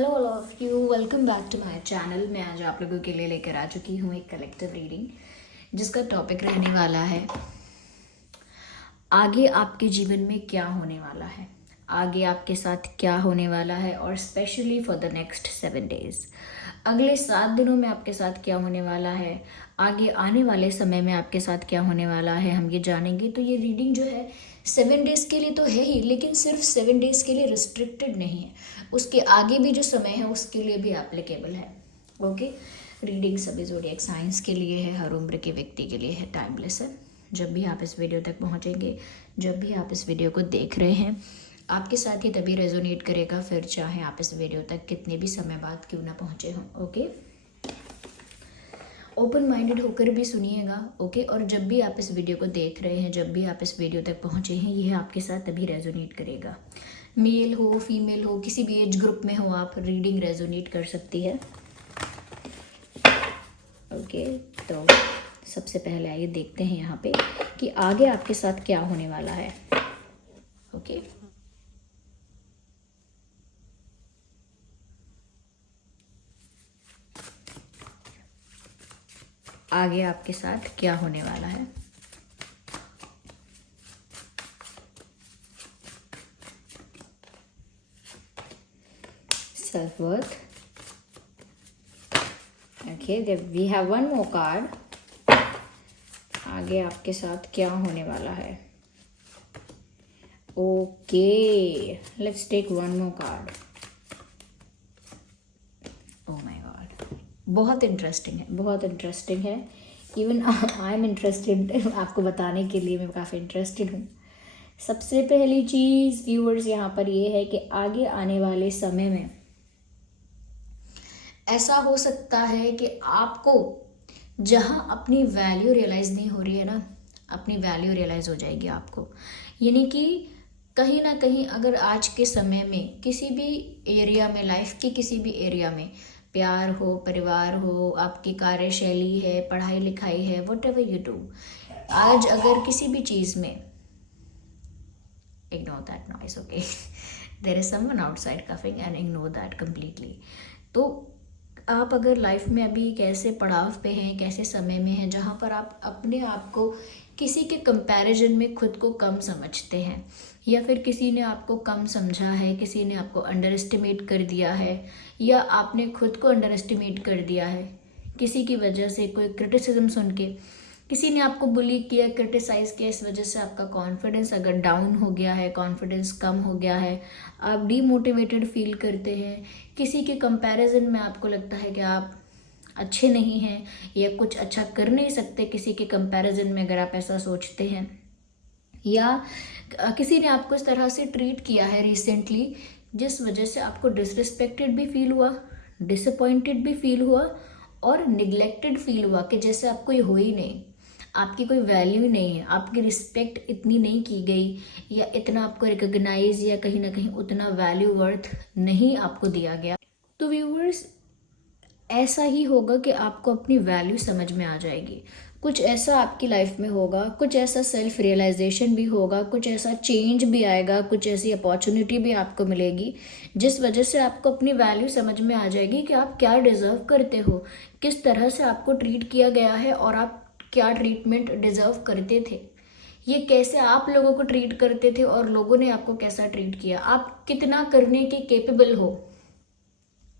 Hello all of you, welcome back to my channel. मैं आज आप लोगों के लिए लेकर आ चुकी हूँ एक कलेक्टिव रीडिंग जिसका टॉपिक रहने वाला है आगे आपके जीवन में क्या होने वाला है, आगे आपके साथ क्या होने वाला है और specially for the next 7 days। अगले 7 दिनों में आपके साथ क्या होने वाला है, आगे आने वाले समय में आपके साथ क्या होने वाला है, हम ये जानेंगे। तो ये रीडिंग जो है 7 days के लिए तो है ही, लेकिन सिर्फ 7 days के लिए रिस्ट्रिक्टेड नहीं है, उसके आगे भी जो समय है उसके लिए भी एप्लीकेबल है। ओके, रीडिंग सभी ज़ोडिएक साइंस के लिए है, हर उम्र के व्यक्ति के लिए है, टाइमलेस है। जब भी आप इस वीडियो तक पहुंचेंगे, जब भी आप इस वीडियो को देख रहे हैं, आपके साथ ही तभी रेजोनेट करेगा, फिर चाहे आप इस वीडियो तक कितने भी समय बाद क्यों ना पहुंचे हों। ओके, ओपन माइंडेड होकर भी सुनिएगा। ओके, और जब भी आप इस वीडियो को देख रहे हैं, जब भी आप इस वीडियो तक पहुंचे हैं, यह आपके साथ तभी रेजोनेट करेगा। मेल हो, फीमेल हो, किसी भी एज ग्रुप में हो, आप रीडिंग रेजोनेट कर सकती है। ओके, तो सबसे पहले आइए देखते हैं यहाँ पे कि आगे आपके साथ क्या होने वाला है। ओके, आगे आपके साथ क्या होने वाला है। Self worth. Okay, we have one more card. आगे आपके साथ क्या होने वाला है। Okay, let's take one more card. Oh my God, बहुत इंटरेस्टिंग है, बहुत इंटरेस्टिंग है। इवन आई एम इंटरेस्टेड, आपको बताने के लिए मैं काफ़ी इंटरेस्टेड हूँ। सबसे पहली चीज़ व्यूअर्स यहाँ पर ये है कि आगे आने वाले समय में ऐसा हो सकता है कि आपको जहाँ अपनी वैल्यू रियलाइज़ नहीं हो रही है ना, अपनी वैल्यू रियलाइज़ हो जाएगी आपको। यानी कि कहीं ना कहीं अगर आज के समय में किसी भी एरिया में, लाइफ के किसी भी एरिया में, प्यार हो, परिवार हो, आपकी कार्यशैली है, पढ़ाई लिखाई है, वट एवर यू डू, आज अगर किसी भी चीज़ में, ignore that noise, okay, there is someone outside coughing and ignore that completely. तो आप अगर लाइफ में अभी एक ऐसे पड़ाव पे हैं, एक ऐसे समय में हैं जहाँ पर आप अपने आप को किसी के कंपैरिजन में खुद को कम समझते हैं, या फिर किसी ने आपको कम समझा है, किसी ने आपको अंडर एस्टिमेट कर दिया है, या आपने खुद को अंडर एस्टिमेट कर दिया है किसी की वजह से, कोई क्रिटिसिज्म सुन के, किसी ने आपको बुली किया, क्रिटिसाइज़ किया, इस वजह से आपका कॉन्फिडेंस अगर डाउन हो गया है, कॉन्फिडेंस कम हो गया है, आप डीमोटिवेटेड फील करते हैं, किसी के कंपैरिजन में आपको लगता है कि आप अच्छे नहीं हैं या कुछ अच्छा कर नहीं सकते किसी के कंपैरिजन में, अगर आप ऐसा सोचते हैं, या किसी ने आपको इस तरह से ट्रीट किया है रिसेंटली जिस वजह से आपको डिसरिस्पेक्टेड भी फील हुआ, डिसअपॉइंटेड भी फील हुआ और निगलेक्टेड फील हुआ कि जैसे आप कोई हो ही नहीं, आपकी कोई वैल्यू नहीं है, आपकी रिस्पेक्ट इतनी नहीं की गई, या इतना आपको रिकॉग्नाइज या कहीं ना कहीं उतना वैल्यू वर्थ नहीं आपको दिया गया। तो व्यूअर्स, ऐसा ही होगा कि आपको अपनी वैल्यू समझ में आ जाएगी। कुछ ऐसा आपकी लाइफ में होगा, कुछ ऐसा सेल्फ रियलाइजेशन भी होगा, कुछ ऐसा चेंज भी आएगा, कुछ ऐसी अपॉर्चुनिटी भी आपको मिलेगी जिस वजह से आपको अपनी वैल्यू समझ में आ जाएगी कि आप क्या डिज़र्व करते हो, किस तरह से आपको ट्रीट किया गया है और आप क्या ट्रीटमेंट डिज़र्व करते थे, ये कैसे आप लोगों को ट्रीट करते थे और लोगों ने आपको कैसा ट्रीट किया, आप कितना करने के केपेबल हो,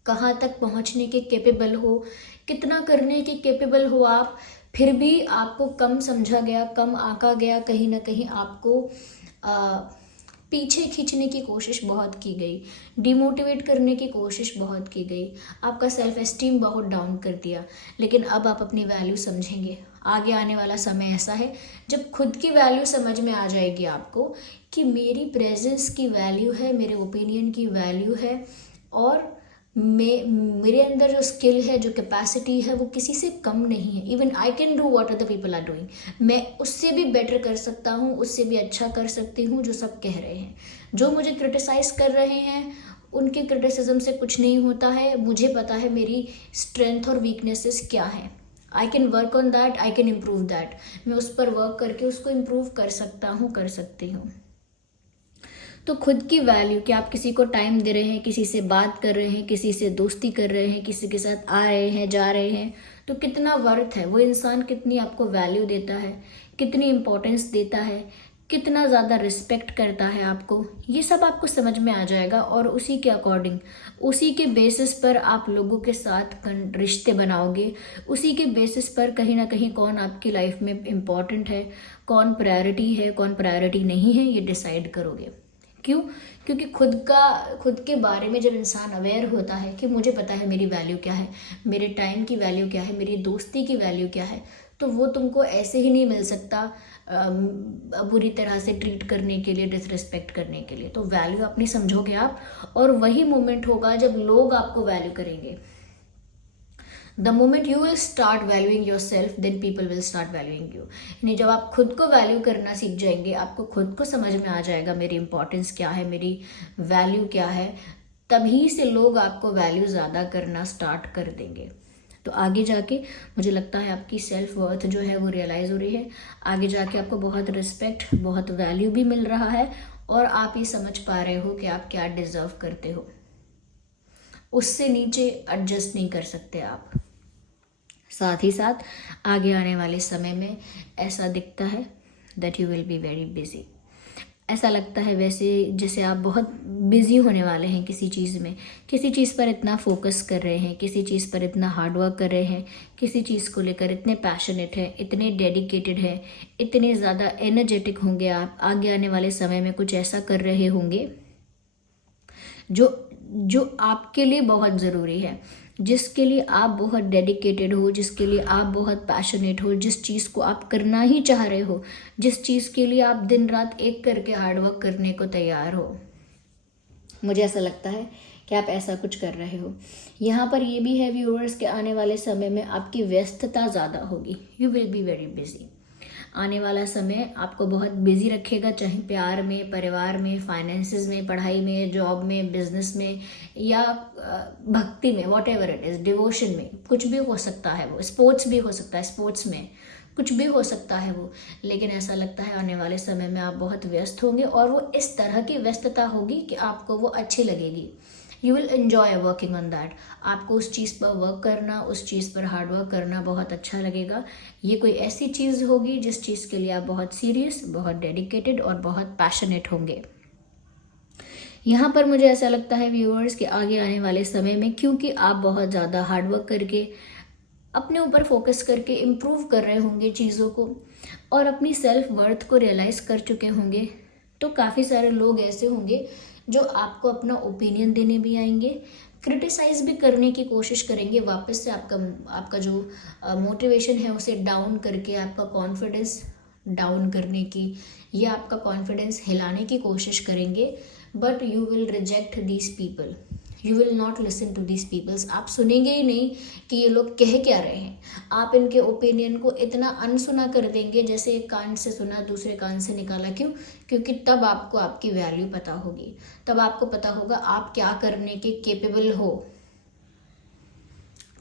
कहाँ तक पहुँचने के केपेबल हो, कितना करने के केपेबल हो आप, फिर भी आपको कम समझा गया, कम आंका गया, कहीं ना कहीं आपको पीछे खींचने की कोशिश बहुत की गई, डिमोटिवेट करने की कोशिश बहुत की गई, आपका सेल्फ एस्टीम बहुत डाउन कर दिया। लेकिन अब आप अपनी वैल्यू समझेंगे। आगे आने वाला समय ऐसा है जब खुद की वैल्यू समझ में आ जाएगी आपको कि मेरी प्रेजेंस की वैल्यू है, मेरे ओपिनियन की वैल्यू है, और मेरे अंदर जो स्किल है, जो कैपेसिटी है, वो किसी से कम नहीं है। Even I can do what other people are doing, मैं उससे भी बेटर कर सकता हूँ, उससे भी अच्छा कर सकती हूँ जो सब कह रहे हैं। जो मुझे क्रिटिसाइज कर रहे हैं उनके क्रिटिसिज्म से कुछ नहीं होता है, मुझे पता है मेरी स्ट्रेंथ और वीकनेसेस क्या है। I can work on that, I can improve that, मैं उस पर वर्क करके उसको इम्प्रूव कर सकता हूँ, कर सकती हूँ। तो खुद की वैल्यू कि आप किसी को टाइम दे रहे हैं, किसी से बात कर रहे हैं, किसी से दोस्ती कर रहे हैं, किसी के साथ आ रहे हैं, जा रहे हैं, तो कितना वर्थ है वो इंसान, कितनी आपको वैल्यू देता है, कितनी इम्पोर्टेंस देता है, कितना ज़्यादा रिस्पेक्ट करता है आपको, ये सब आपको समझ में आ जाएगा। और उसी के अकॉर्डिंग, उसी के बेसिस पर आप लोगों के साथ रिश्ते बनाओगे। उसी के बेसिस पर कहीं ना कहीं कौन आपकी लाइफ में इम्पॉर्टेंट है, कौन प्रायोरिटी है, कौन प्रायोरिटी नहीं है, ये डिसाइड करोगे। क्यों? क्योंकि खुद के बारे में जब इंसान अवेयर होता है कि मुझे पता है मेरी वैल्यू क्या है, मेरे टाइम की वैल्यू क्या है, मेरी दोस्ती की वैल्यू क्या है, तो वो तुमको ऐसे ही नहीं मिल सकता बुरी तरह से ट्रीट करने के लिए, डिसरिस्पेक्ट करने के लिए। तो वैल्यू अपनी समझोगे आप, और वही मोमेंट होगा जब लोग आपको वैल्यू करेंगे। The moment you will start valuing yourself, then people will start valuing you. यानी जब आप खुद को वैल्यू करना सीख जाएंगे, आपको खुद को समझ में आ जाएगा मेरी इंपॉर्टेंस क्या है, मेरी वैल्यू क्या है, तभी से लोग आपको वैल्यू ज़्यादा करना स्टार्ट कर देंगे। तो आगे जाके मुझे लगता है आपकी सेल्फ वर्थ जो है वो रियलाइज़ हो रही है। आगे जाके आपको बहुत रिस्पेक्ट, बहुत वैल्यू भी मिल रहा है, और आप ये समझ पा रहे हो कि आप क्या डिज़र्व करते हो। उससे नीचे एडजस्ट नहीं कर सकते आप। साथ ही साथ आगे आने वाले समय में ऐसा दिखता है that you will be very busy. ऐसा लगता है वैसे जैसे आप बहुत बिजी होने वाले हैं किसी चीज़ में, किसी चीज़ पर इतना फोकस कर रहे हैं, किसी चीज़ पर इतना हार्डवर्क कर रहे हैं, किसी चीज़ को लेकर इतने पैशनेट हैं, इतने डेडिकेटेड हैं, इतने ज़्यादा एनर्जेटिक होंगे आप। आगे आने वाले समय में कुछ ऐसा कर रहे होंगे जो आपके लिए बहुत ज़रूरी है, जिसके लिए आप बहुत डेडिकेटेड हो, जिसके लिए आप बहुत पैशनेट हो, जिस चीज़ को आप करना ही चाह रहे हो, जिस चीज़ के लिए आप दिन रात एक करके हार्डवर्क करने को तैयार हो। मुझे ऐसा लगता है कि आप ऐसा कुछ कर रहे हो। यहाँ पर ये भी है व्यूअर्स कि आने वाले समय में आपकी व्यस्तता ज़्यादा होगी। You will be very busy. आने वाला समय आपको बहुत बिजी रखेगा, चाहे प्यार में, परिवार में, फाइनेंसेस में, पढ़ाई में, जॉब में, बिजनेस में, या भक्ति में, what ever it is, devotion में, कुछ भी हो सकता है वो। स्पोर्ट्स भी हो सकता है, स्पोर्ट्स में कुछ भी हो सकता है वो। लेकिन ऐसा लगता है आने वाले समय में आप बहुत व्यस्त होंगे, और वो इस तरह की व्यस्तता होगी कि आपको वो अच्छी लगेगी। You will enjoy working on that. आपको उस चीज़ पर वर्क करना, उस चीज़ पर हार्डवर्क करना बहुत अच्छा लगेगा। ये कोई ऐसी चीज़ होगी जिस चीज़ के लिए आप बहुत सीरियस, बहुत डेडिकेटेड और बहुत पैशनेट होंगे। यहाँ पर मुझे ऐसा लगता है व्यूअर्स कि आगे आने वाले समय में, क्योंकि आप बहुत ज़्यादा हार्डवर्क करके, अपने ऊपर फोकस करके इम्प्रूव कर रहे होंगे चीज़ों को, और अपनी सेल्फ वर्थ को रियलाइज़ कर चुके होंगे, तो काफ़ी सारे लोग ऐसे होंगे जो आपको अपना ओपिनियन देने भी आएंगे, क्रिटिसाइज़ भी करने की कोशिश करेंगे, वापस से आपका जो मोटिवेशन है उसे डाउन करके, आपका कॉन्फिडेंस डाउन करने की या आपका कॉन्फिडेंस हिलाने की कोशिश करेंगे। But you will reject these people, you will not listen to these peoples. आप सुनेंगे ही नहीं कि ये लोग कह क्या रहे हैं। आप इनके ओपिनियन को इतना अनसुना कर देंगे जैसे एक कान से सुना दूसरे कान से निकाला। क्यों? क्योंकि तब आपको आपकी वैल्यू पता होगी, तब आपको पता होगा आप क्या करने के केपेबल हो,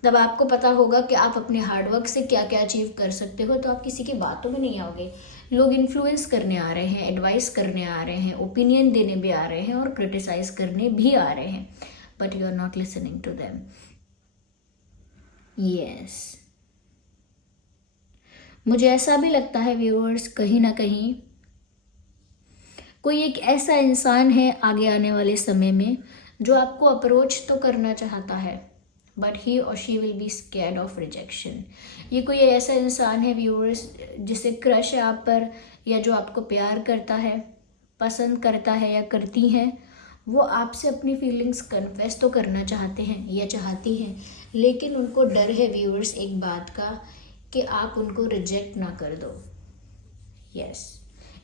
तब आपको पता होगा कि आप अपने हार्डवर्क से क्या क्या अचीव कर सकते हो। तो आप किसी की बातों में नहीं आओगे। लोग इन्फ्लुएंस करने आ रहे हैं, एडवाइस करने आ रहे हैं, ओपिनियन देने भी आ रहे हैं और क्रिटिसाइज करने भी आ रहे हैं, but you are not listening to them. Yes, मुझे ऐसा भी लगता है व्यूअर्स, कहीं ना कहीं कोई एक ऐसा इंसान है आगे आने वाले समय में जो आपको अप्रोच तो करना चाहता है, बट ही और she will be scared of rejection. ये कोई ऐसा इंसान है व्यूअर्स जिसे क्रश है आप पर, या जो आपको प्यार करता है, पसंद करता है या करती हैं। वो आपसे अपनी फीलिंग्स कन्फेस तो करना चाहते हैं या चाहती हैं, लेकिन उनको डर है व्यूअर्स एक बात का कि आप उनको रिजेक्ट ना कर दो। यस,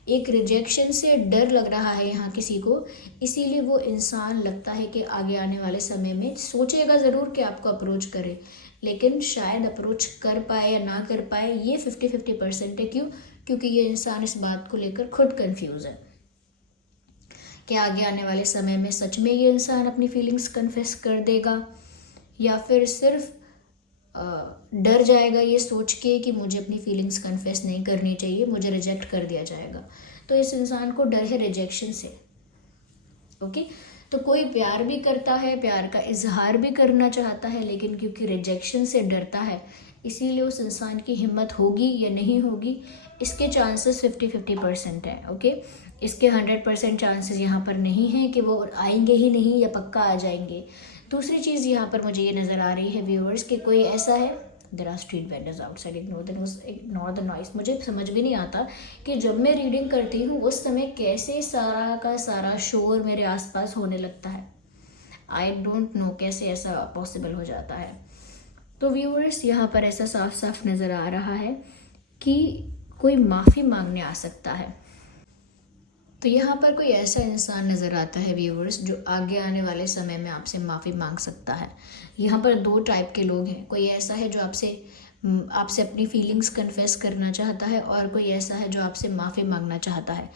एक रिजेक्शन से डर लग रहा है यहाँ किसी को, इसीलिए वो इंसान लगता है कि आगे आने वाले समय में सोचेगा ज़रूर कि आपको अप्रोच करे, लेकिन शायद अप्रोच कर पाए या ना कर पाए, ये 50-50% है। क्यों? क्योंकि ये इंसान इस बात को लेकर खुद कंफ्यूज है कि आगे आने वाले समय में सच में ये इंसान अपनी फीलिंग्स कन्फेस कर देगा, या फिर सिर्फ डर जाएगा ये सोच के कि मुझे अपनी फीलिंग्स कन्फेस नहीं करनी चाहिए, मुझे रिजेक्ट कर दिया जाएगा। तो इस इंसान को डर है रिजेक्शन से। ओके। तो कोई प्यार भी करता है, प्यार का इजहार भी करना चाहता है, लेकिन क्योंकि रिजेक्शन से डरता है, इसीलिए उस इंसान की हिम्मत होगी या नहीं होगी, इसके चांसेस 50-50% है। ओके, इसके 100% चांसेस यहाँ पर नहीं है कि वो आएंगे ही नहीं या पक्का आ जाएंगे। दूसरी चीज़ यहाँ पर मुझे ये नज़र आ रही है व्यूअर्स कि कोई ऐसा है, there are street vendors outside, ignore the noise. मुझे समझ भी नहीं आता कि जब मैं रीडिंग करती हूँ उस समय कैसे सारा का सारा शोर मेरे आसपास होने लगता है। आई डोंट नो कैसे ऐसा पॉसिबल हो जाता है। तो व्यूअर्स यहाँ पर ऐसा साफ साफ नज़र आ रहा है कि कोई माफ़ी मांगने आ सकता है। तो यहाँ पर कोई ऐसा इंसान नज़र आता है व्यूअर्स जो आगे आने वाले समय में आपसे माफ़ी मांग सकता है। यहाँ पर दो टाइप के लोग हैं, कोई ऐसा है जो आपसे अपनी फीलिंग्स कन्फेस करना चाहता है, और कोई ऐसा है जो आपसे माफ़ी मांगना चाहता है।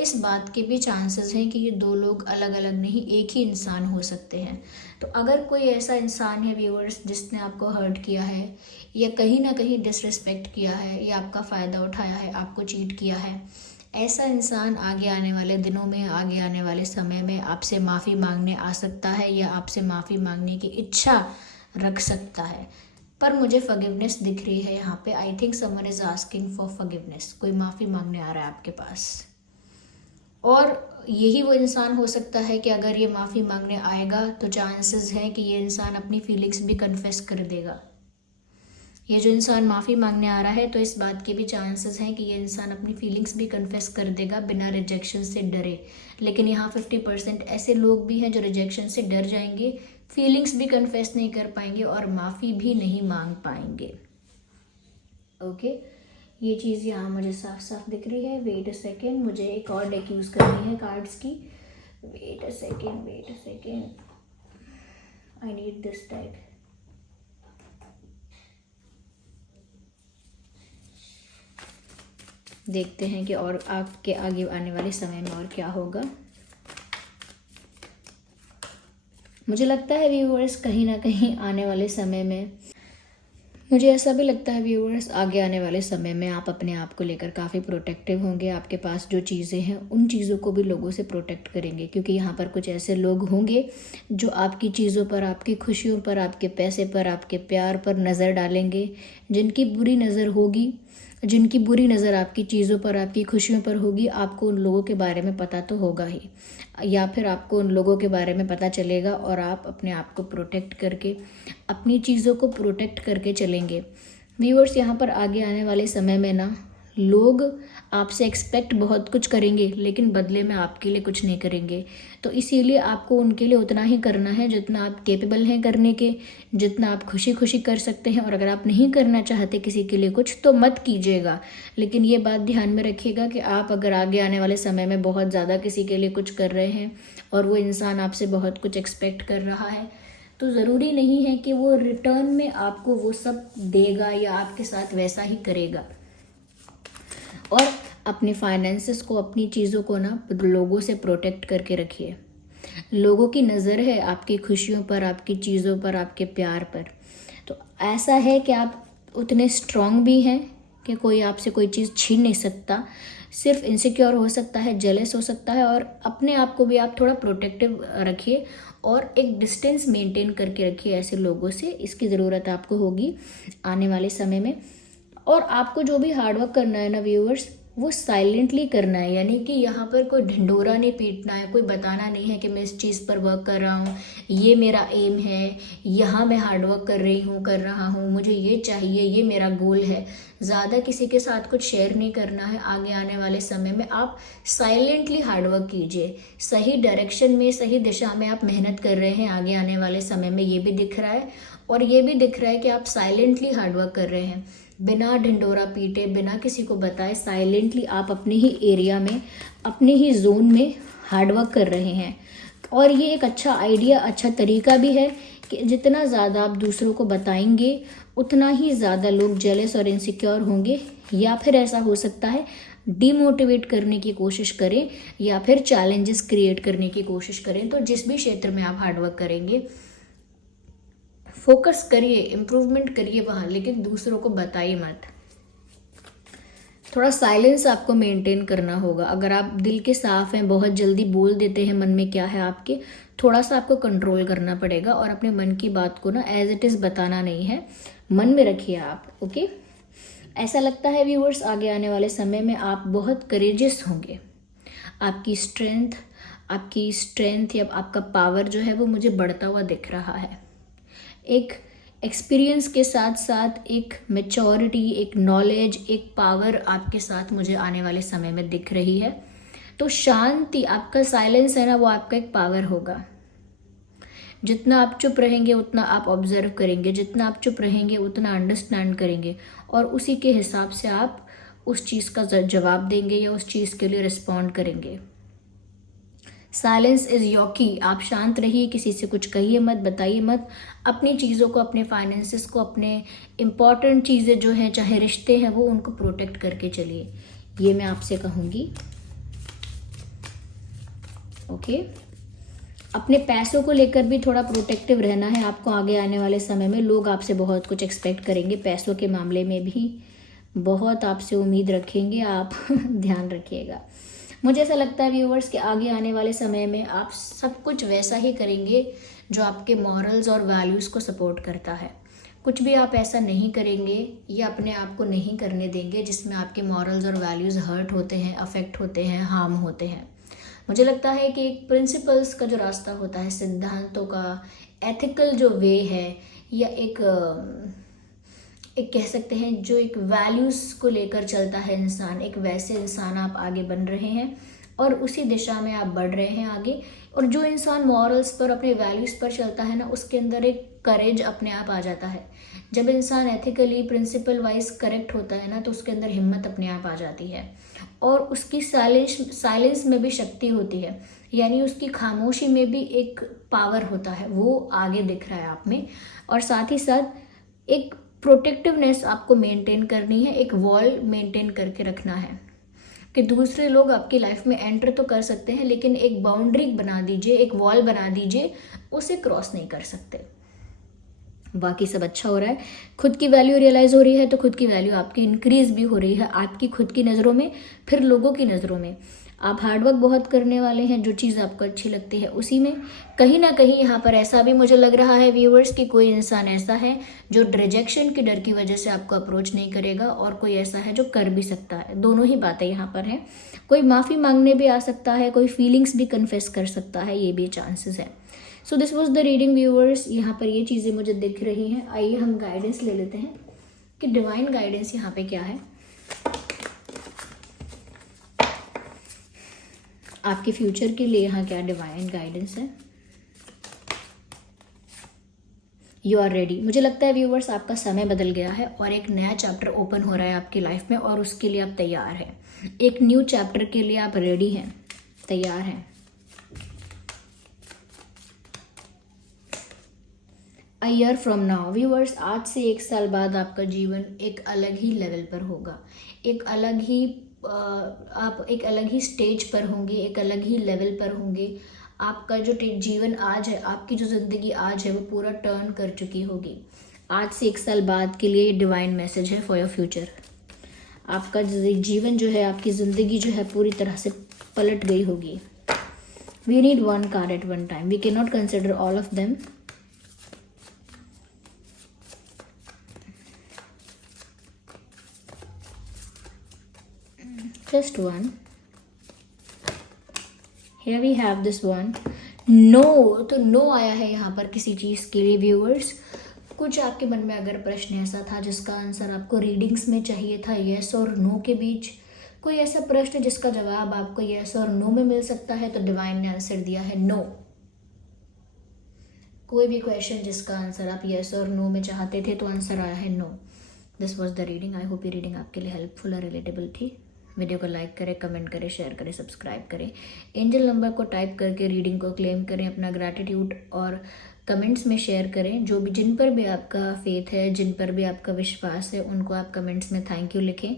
इस बात के भी चांसेस हैं कि ये दो लोग अलग अलग नहीं, एक ही इंसान हो सकते हैं। तो अगर कोई ऐसा इंसान है व्यूअर्स जिसने आपको हर्ट किया है या कहीं ना कहीं डिसरिस्पेक्ट किया है या आपका फ़ायदा उठाया है, आपको चीट किया है, ऐसा इंसान आगे आने वाले दिनों में, आगे आने वाले समय में आपसे माफ़ी मांगने आ सकता है या आपसे माफ़ी मांगने की इच्छा रख सकता है। पर मुझे फॉरगिवनेस दिख रही है यहाँ पे। I think someone is asking for forgiveness. कोई माफ़ी मांगने आ रहा है आपके पास, और यही वो इंसान हो सकता है कि अगर ये माफ़ी मांगने आएगा तो चांसेस हैं कि ये इंसान अपनी फीलिंग्स भी कन्फेस कर देगा। ये जो इंसान माफ़ी मांगने आ रहा है तो इस बात के भी चांसेस हैं कि ये इंसान अपनी फीलिंग्स भी कन्फेस कर देगा बिना रिजेक्शन से डरे। लेकिन यहाँ 50% ऐसे लोग भी हैं जो रिजेक्शन से डर जाएंगे, फीलिंग्स भी कन्फेस नहीं कर पाएंगे और माफ़ी भी नहीं मांग पाएंगे। ओके, ये चीज़ यहाँ मुझे साफ साफ दिख रही है। वेट अ सेकेंड, मुझे एक और डेक यूज़ करनी है कार्ड्स की। Wait a second, I need this deck. देखते हैं कि और आपके आगे आने वाले समय में और क्या होगा। मुझे लगता है व्यूअर्स कहीं ना कहीं आने वाले समय में, मुझे ऐसा भी लगता है व्यूअर्स आगे आने वाले समय में आप अपने आप को लेकर काफ़ी प्रोटेक्टिव होंगे। आपके पास जो चीज़ें हैं उन चीज़ों को भी लोगों से प्रोटेक्ट करेंगे, क्योंकि यहाँ पर कुछ ऐसे लोग होंगे जो आपकी चीज़ों पर, आपकी खुशियों पर, आपके पैसे पर, आपके प्यार पर नज़र डालेंगे। जिनकी बुरी नज़र होगी, जिनकी बुरी नज़र आपकी चीज़ों पर, आपकी खुशियों पर होगी, आपको उन लोगों के बारे में पता तो होगा ही, या फिर आपको उन लोगों के बारे में पता चलेगा और आप अपने आप को प्रोटेक्ट करके, अपनी चीज़ों को प्रोटेक्ट करके चलेंगे। व्यूअर्स यहाँ पर आगे आने वाले समय में ना लोग आपसे एक्सपेक्ट बहुत कुछ करेंगे, लेकिन बदले में आपके लिए कुछ नहीं करेंगे। तो इसीलिए आपको उनके लिए उतना ही करना है जितना आप कैपेबल हैं करने के, जितना आप खुशी खुशी कर सकते हैं। और अगर आप नहीं करना चाहते किसी के लिए कुछ तो मत कीजिएगा, लेकिन ये बात ध्यान में रखिएगा कि आप अगर आगे आने वाले समय में बहुत ज़्यादा किसी के लिए कुछ कर रहे हैं और वो इंसान आपसे बहुत कुछ एक्सपेक्ट कर रहा है, तो ज़रूरी नहीं है कि वो रिटर्न में आपको वो सब देगा या आपके साथ वैसा ही करेगा। और अपने फाइनेंसेस को, अपनी चीज़ों को ना लोगों से प्रोटेक्ट करके रखिए। लोगों की नज़र है आपकी खुशियों पर, आपकी चीज़ों पर, आपके प्यार पर। तो ऐसा है कि आप उतने स्ट्रॉन्ग भी हैं कि कोई आपसे कोई चीज़ छीन नहीं सकता। सिर्फ इनसिक्योर हो सकता है, जेलस हो सकता है, और अपने आप को भी आप थोड़ा प्रोटेक्टिव रखिए और एक डिस्टेंस मेंटेन करके रखिए ऐसे लोगों से। इसकी ज़रूरत आपको होगी आने वाले समय में। और आपको जो भी हार्डवर्क करना है ना व्यूअर्स, वो साइलेंटली करना है। यानी कि यहाँ पर कोई ढिंढोरा नहीं पीटना है, कोई बताना नहीं है कि मैं इस चीज़ पर वर्क कर रहा हूँ, ये मेरा एम है, यहाँ मैं हार्डवर्क कर रहा हूँ, मुझे ये चाहिए, ये मेरा गोल है। ज़्यादा किसी के साथ कुछ शेयर नहीं करना है। आगे आने वाले समय में आप साइलेंटली हार्डवर्क कीजिए। सही डायरेक्शन में, सही दिशा में आप मेहनत कर रहे हैं आगे आने वाले समय में, ये भी दिख रहा है। और ये भी दिख रहा है कि आप साइलेंटली हार्डवर्क कर रहे हैं, बिना ढिंडोरा पीटे, बिना किसी को बताए, साइलेंटली आप अपने ही एरिया में, अपने ही जोन में हार्डवर्क कर रहे हैं। और ये एक अच्छा आइडिया, अच्छा तरीका भी है कि जितना ज़्यादा आप दूसरों को बताएंगे उतना ही ज़्यादा लोग जेलस और इनसिक्योर होंगे, या फिर ऐसा हो सकता है डिमोटिवेट करने की कोशिश करें या फिर चैलेंजेस क्रिएट करने की कोशिश करें। तो जिस भी क्षेत्र में आप हार्डवर्क करेंगे, फोकस करिए, इम्प्रूवमेंट करिए वहाँ, लेकिन दूसरों को बताइए मत। थोड़ा साइलेंस आपको मेंटेन करना होगा। अगर आप दिल के साफ हैं, बहुत जल्दी बोल देते हैं मन में क्या है आपके, थोड़ा सा आपको कंट्रोल करना पड़ेगा और अपने मन की बात को ना एज इट इज़ बताना नहीं है, मन में रखिए आप। ओके, ऐसा लगता है व्यूअर्स आगे आने वाले समय में आप बहुत करेजियस होंगे। आपकी स्ट्रेंथ या आपका पावर जो है वो मुझे बढ़ता हुआ दिख रहा है। एक एक्सपीरियंस के साथ साथ एक मैच्योरिटी, एक नॉलेज, एक पावर आपके साथ मुझे आने वाले समय में दिख रही है। तो शांति, आपका साइलेंस है ना, वो आपका एक पावर होगा। जितना आप चुप रहेंगे उतना आप ऑब्जर्व करेंगे, जितना आप चुप रहेंगे उतना अंडरस्टैंड करेंगे और उसी के हिसाब से आप उस चीज़ का जवाब देंगे या उस चीज़ के लिए रिस्पॉन्ड करेंगे। साइलेंस इज़ योर की। आप शांत रहिए, किसी से कुछ कहिए मत, बताइए मत। अपनी चीज़ों को, अपने फाइनेंसेस को, अपने इम्पॉर्टेंट चीज़ें जो हैं, चाहे रिश्ते हैं, वो उनको प्रोटेक्ट करके चलिए, ये मैं आपसे कहूँगी। ओके, अपने पैसों को लेकर भी थोड़ा प्रोटेक्टिव रहना है आपको। आगे आने वाले समय में लोग आपसे बहुत कुछ एक्सपेक्ट करेंगे, पैसों के मामले में भी बहुत आपसे उम्मीद रखेंगे, आप ध्यान रखिएगा। मुझे ऐसा लगता है व्यूअर्स कि आगे आने वाले समय में आप सब कुछ वैसा ही करेंगे जो आपके मॉरल्स और वैल्यूज़ को सपोर्ट करता है। कुछ भी आप ऐसा नहीं करेंगे या अपने आप को नहीं करने देंगे जिसमें आपके मॉरल्स और वैल्यूज़ हर्ट होते हैं, अफेक्ट होते हैं, हार्म होते हैं। मुझे लगता है कि एक प्रिंसिपल्स का जो रास्ता होता है, सिद्धांतों का, एथिकल जो वे है, या एक कह सकते हैं जो एक वैल्यूज़ को लेकर चलता है इंसान, एक वैसे इंसान आप आगे बन रहे हैं और उसी दिशा में आप बढ़ रहे हैं आगे। और जो इंसान मॉरल्स पर, अपने वैल्यूज़ पर चलता है ना, उसके अंदर एक करेज अपने आप आ जाता है। जब इंसान एथिकली, प्रिंसिपल वाइज करेक्ट होता है ना, तो उसके अंदर हिम्मत अपने आप आ जाती है और उसकी साइलेंस में भी शक्ति होती है, यानी उसकी खामोशी में भी एक पावर होता है, वो आगे दिख रहा है आप में। और साथ ही साथ एक प्रोटेक्टिवनेस आपको मेंटेन करनी है, एक वॉल मेंटेन करके रखना है कि दूसरे लोग आपकी लाइफ में एंटर तो कर सकते हैं, लेकिन एक बाउंड्री बना दीजिए, एक वॉल बना दीजिए, उसे क्रॉस नहीं कर सकते। बाकी सब अच्छा हो रहा है, खुद की वैल्यू रियलाइज़ हो रही है, तो खुद की वैल्यू आपकी इंक्रीज भी हो रही है, आपकी खुद की नज़रों में, फिर लोगों की नज़रों में। आप हार्डवर्क बहुत करने वाले हैं, जो चीज़ आपको अच्छी लगती है उसी में। कहीं ना कहीं यहाँ पर ऐसा भी मुझे लग रहा है व्यूअर्स कि कोई इंसान ऐसा है जो रिजेक्शन के डर की वजह से आपको अप्रोच नहीं करेगा, और कोई ऐसा है जो कर भी सकता है। दोनों ही बातें यहाँ पर हैं। कोई माफ़ी मांगने भी आ सकता है, कोई फीलिंग्स भी कन्फेस कर सकता है, ये भी चांसेस है। So this was the reading viewers. यहाँ पर ये चीज़ें मुझे दिख रही हैं। आइए हम गाइडेंस ले लेते हैं कि डिवाइन गाइडेंस यहाँ पे क्या है, आपके फ्यूचर के लिए यहाँ क्या डिवाइन गाइडेंस है। You are ready. मुझे लगता है व्यूअर्स आपका समय बदल गया है और एक नया चैप्टर ओपन हो रहा है आपकी लाइफ में, और उसके लिए आप तैयार हैं। एक न्यू चैप्टर के लिए आप रेडी हैं, तैयार हैं। A year from now viewers, आज से 1 साल बाद आपका जीवन एक अलग ही लेवल पर होगा, एक अलग ही आप एक अलग ही स्टेज पर होंगे, एक अलग ही लेवल पर होंगे। आपका जो जीवन आज है, आपकी जो ज़िंदगी आज है, वो पूरा टर्न कर चुकी होगी। आज से 1 साल बाद के लिए डिवाइन मैसेज है फॉर योर फ्यूचर। आपका जीवन जो है, आपकी ज़िंदगी जो है, पूरी तरह से पलट गई होगी। We need one card at one time, we can not consider all of them. Just one. Here we have this one. No, तो नो आया है यहाँ पर किसी चीज़ के लिए व्यूअर्स। कुछ आपके मन में अगर प्रश्न ऐसा था जिसका आंसर आपको रीडिंग्स में चाहिए था, येस और नो के बीच, कोई ऐसा प्रश्न जिसका जवाब आपको येस और नो में मिल सकता है, तो डिवाइन ने आंसर दिया है नो। कोई भी क्वेश्चन जिसका आंसर आप येस और नो में चाहते थे, तो आंसर आया है no. This was the reading. I hope ये रीडिंग आपके लिए हेल्पफुल और रिलेटेबल थी। वीडियो को लाइक करें, कमेंट करें, शेयर करें, सब्सक्राइब करें। एंजल नंबर को टाइप करके रीडिंग को क्लेम करें, अपना ग्रैटिट्यूड और कमेंट्स में शेयर करें। जो भी, जिन पर भी आपका फेथ है, जिन पर भी आपका विश्वास है, उनको आप कमेंट्स में थैंक यू लिखें।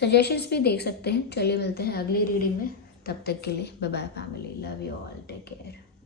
सजेशंस भी देख सकते हैं। चलिए मिलते हैं अगली रीडिंग में, तब तक के लिए bye bye family, love you all, take care.